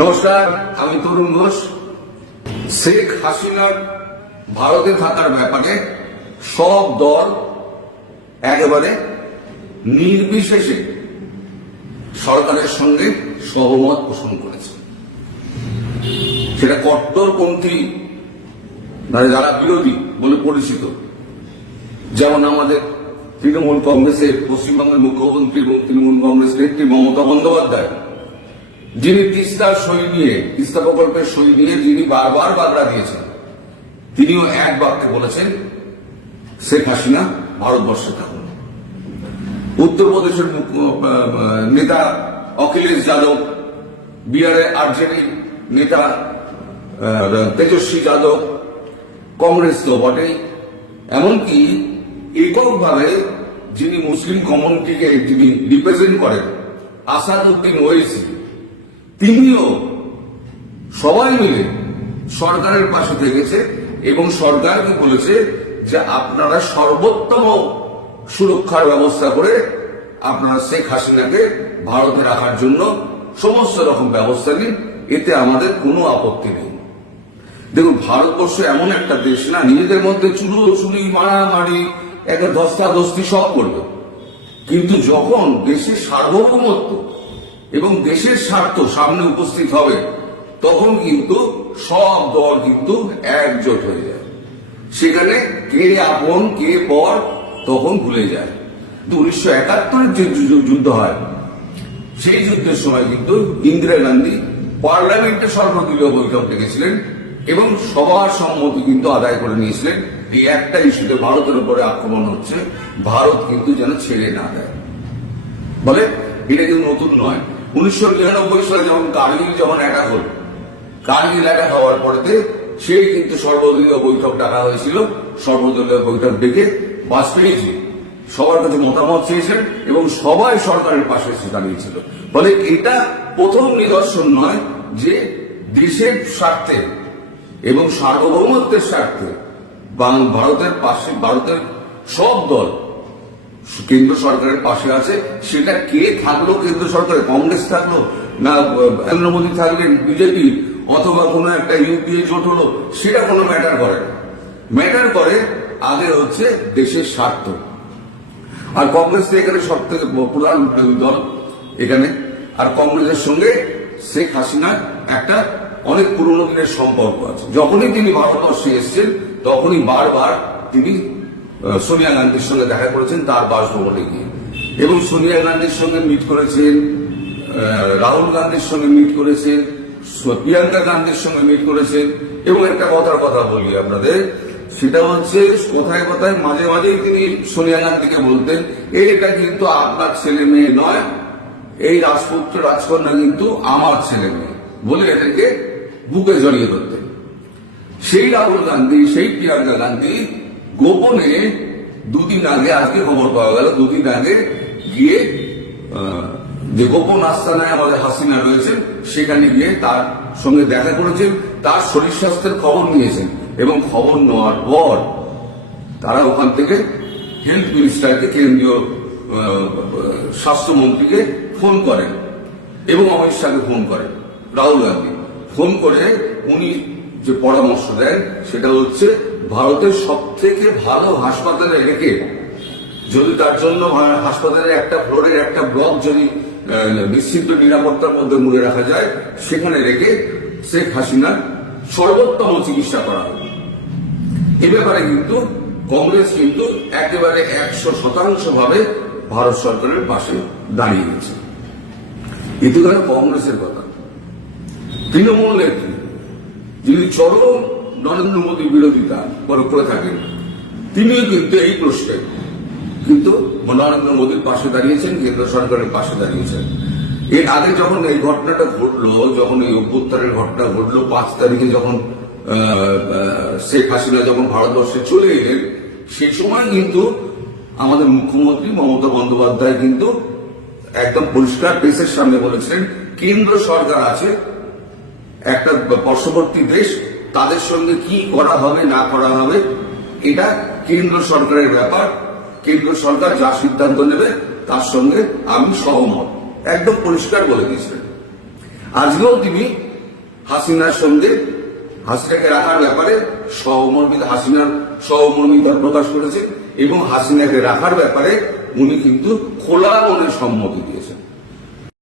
নমস্কার, আমি তরুণ ঘোষ। শেখ হাসিনার ভারতে থাকার ব্যাপারে সব দল একেবারে নির্বিশেষে সরকারের সঙ্গে সহমত পোষণ করেছে। সেটা কট্টরপন্থী মানে যারা বিরোধী বলে পরিচিত, যেমন আমাদের তৃণমূল কংগ্রেসের পশ্চিমবঙ্গের মুখ্যমন্ত্রী এবং তৃণমূল কংগ্রেস নেত্রী মমতা বন্দ্যোপাধ্যায়। যিনি তিস্তার সই নিয়ে, তিস্তা প্রকল্পের সই নিয়ে যিনি বারবার বাগড়া দিয়েছেন, তিনিও এক বাক্যে বলেছেন, শেখ হাসিনা ভারতবর্ষে থাকুন। উত্তরপ্রদেশের নেতা অখিলেশ যাদব বিহারের আরজেডি নেতা তেজস্বী যাদব, কংগ্রেস তো বটেই। এমনকি এককভাবে যিনি মুসলিম কমিউনিটিকে যিনি রিপ্রেজেন্ট করেন আসাদুদ্দিন ওয়েসি তিনিও সবাই মিলে সরকারের পাশে থেকেছে এবং সরকারকে বলেছে যে আপনারা সর্বোত্তম সুরক্ষার ব্যবস্থা করে আপনারা শেখ হাসিনাকে ভারতে রাখার জন্য সমস্ত রকম ব্যবস্থা নিন, এতে আমাদের কোনো আপত্তি নেই। দেখুন, ভারতবর্ষ এমন একটা দেশ না, নিজেদের মধ্যে চুরু চুরি মারামারি একটা ধস্তাধস্তি সব করবে। কিন্তু যখন দেশের সার্বভৌমত্ব এবং দেশের স্বার্থ সামনে উপস্থিত হবে, তখন কিন্তু সব দল কিন্তু একজোট হয়ে যায়। সেখানে কে আপন, কে পর, তখন ভুলে যায়। উনিশশো একাত্তরের যে যুদ্ধ হয়, সেই যুদ্ধের সময় কিন্তু ইন্দিরা গান্ধী পার্লামেন্টে সর্বদলীয় বৈঠক ডেকেছিলেন এবং সবার সম্মতি কিন্তু আদায় করে নিয়েছিলেন। এই একটা ইস্যুতে ভারতের উপরে আক্রমণ হচ্ছে, ভারত কিন্তু যেন ছেড়ে না দেয়। বলে এটা কিন্তু নতুন নয়। উনিশশো নিরানব্বই সালে যখন কার্গিল যখন অ্যাটাক হল, কার্গিল অ্যাটাক হওয়ার পরেতে সেই কিন্তু সর্বদলীয় বৈঠক ডাকা হয়েছিল। সর্বদলীয় বৈঠক ডেকে বাজপেয়ীজি সবার কাছে মতামত চেয়েছেন এবং সবাই সরকারের পাশে এসে দাঁড়িয়েছিল। ফলে এটা প্রথম নিদর্শন নয় যে দেশের স্বার্থে এবং সার্বভৌমত্বের স্বার্থে ভারতের পাশে ভারতের সব দল কেন্দ্র সরকারের পাশে আছে, সেটা কে থাকল, কেন্দ্র সরকারে, কংগ্রেস থাকল, না, নরেন্দ্র মোদী থাকলেন, বিজেপি, অথবা কোনো একটা ইউপিএ জোট হলো, সেটা কোনো ম্যাটার করে ম্যাটার করে আগে হচ্ছে দেশের স্বার্থ। আর কংগ্রেস এখানে সব থেকে প্রধান দল এখানে। আর কংগ্রেসের সঙ্গে শেখ হাসিনার একটা অনেক পুরনো দিনের সম্পর্ক আছে। যখনই তিনি ভারতবর্ষে এসেছেন, তখনই বারবার তিনি সোনিয়া গান্ধীর সঙ্গে দেখা করেছেন, তার বাসভবনে গিয়ে। এবং সোনিয়া গান্ধীর সঙ্গে মিট করেছেন রাহুল গান্ধীর সঙ্গে মিট করেছেন প্রিয়াঙ্কা গান্ধীর সঙ্গে মিট করেছেন। এবং একটা কথার কথা বলি আপনাদের, সেটা হচ্ছে, কোথায় কোথায় মাঝে মাঝেই তিনি সোনিয়া গান্ধীকে বলতেন, এটা কিন্তু আপনার ছেলে মেয়ে নয়, এই রাজপুত্র রাজকন্যা কিন্তু আমার ছেলে মেয়ে। বলে এদেরকে বুকে জড়িয়ে ধরতেন। সেই রাহুল গান্ধী, সেই প্রিয়াঙ্কা গান্ধী গোপনে দুদিন আগে, আজকে খবর পাওয়া গেল, দুদিন আগে গিয়ে যে গোপন আস্থানায় আমাদের হাসিনা রয়েছেন, সেখানে গিয়ে তার সঙ্গে দেখা করেছেন, তার শরীর স্বাস্থ্যের খবর নিয়েছেন এবং খবর নেওয়ার পর তারা ওখান থেকে হেলথ মিনিস্টারকে কেন্দ্রীয় স্বাস্থ্যমন্ত্রীকে ফোন করেন এবং অমিত শাহকে ফোন করেন, রাহুল গান্ধী। ফোন করে উনি যে পরামর্শ দেন সেটা হচ্ছে ভারতের সব থেকে ভালো হাসপাতালে রেখে যদি তার জন্য হাসপাতালের একটা ফ্লোরের একটা ব্লক যদি আহ, নিশ্চিত নিরাপত্তার মধ্যে মুড়ে রাখা যায় সেখানে রেখে শেখ হাসিনার সর্বোত্তম চিকিৎসা করা হবে এ ব্যাপারে কিন্তু কংগ্রেস কিন্তু একেবারে একশো শতাংশ ভাবে ভারত সরকারের পাশে দাঁড়িয়ে গেছে। গেল কংগ্রেসের কথা। তৃণমূল নেত্রী যিনি চরম নরেন্দ্র মোদীর বিরোধিতা করে থাকেন, তিনিও কিন্তু এই প্রশ্নে। কিন্তু নরেন্দ্র মোদীর পাশে দাঁড়িয়েছেন, কেন্দ্র সরকারের পাশে দাঁড়িয়েছেন। এর আগে যখন এই ঘটনাটা ঘটলো, যখন এই অভ্যুত্থানের ঘটনা ঘটলো, পাঁচ তারিখে যখন শেখ হাসিনা যখন ভারতবর্ষে চলে এলেন, সেই সময় কিন্তু আমাদের মুখ্যমন্ত্রী মমতা বন্দ্যোপাধ্যায় কিন্তু একদম পরিষ্কার দেশের সামনে বলেছিলেন কেন্দ্র সরকার আছে একটা পার্শ্ববর্তী দেশ, তাদের সঙ্গে কি করা হবে, না করা হবে, এটা কেন্দ্র সরকারের ব্যাপার। কেন্দ্র সরকার যা সিদ্ধান্ত নেবে, তার সঙ্গে আমি সহমত। একদম পরিষ্কার বলে দিয়েছিলেন আজকেও তিনি হাসিনার সঙ্গে হাসিনাকে রাখার ব্যাপারে সহমর্মিতা, হাসিনার সহমর্মিতা প্রকাশ করেছে এবং হাসিনাকে রাখার ব্যাপারে উনি কিন্তু খোলা মনে সম্মতি দিয়েছেন।